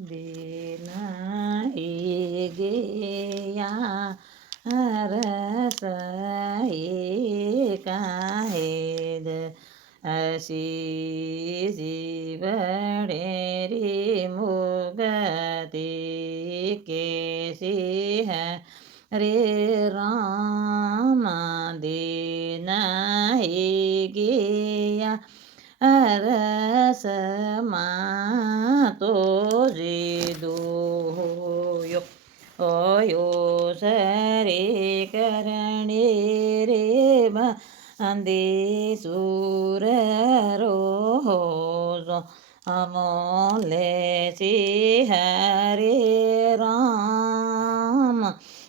દેનાઈ ગયા રસાઈ કાહેદ આશી જીવડેરી મુગતિ કેસી હરે રામ દેનાઈ ગયા અરસમાં તો દોયો ઓયો સરે કરણે રે બાંધે સુર રોજો અમોલે હરે રામ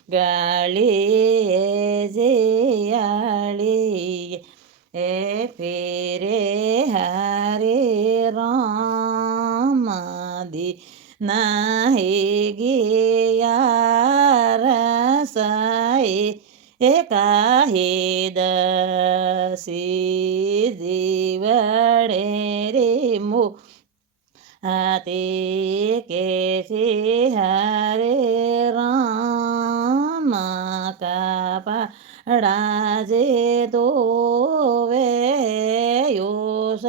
ગાળી જયાળી એ ફેરે હરે રામ દી નાહી ગયા રસાઈ કાહે દસી જીવડે રે મો હાતે કેસે હરે રામ કાપડા જે દોવે યોસ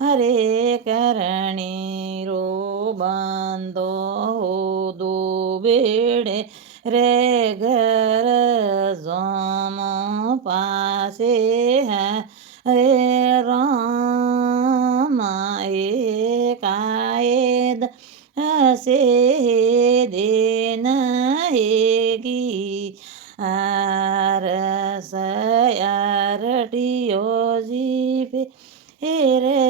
હરે કરણી રો બાંધો દોબેડે રે ઘર જોમ પાસે હરે રામ કાયદ હસે દેન હેગી આરસ આરટીયો જીપે રે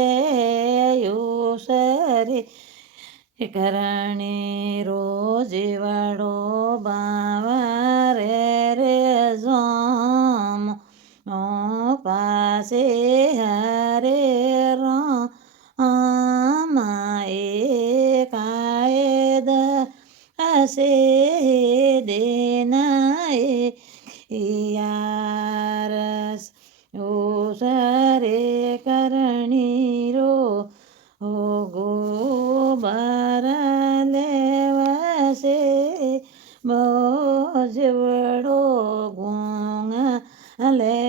યોસરે કરણી રોજ વાળો બાવારે રે જોમ પાસે હરે રામ કાયદ હસે દેનાય યારસ ઓસરે કરણી રો ગોબર લેવસે બોજવડો ગુંગ લે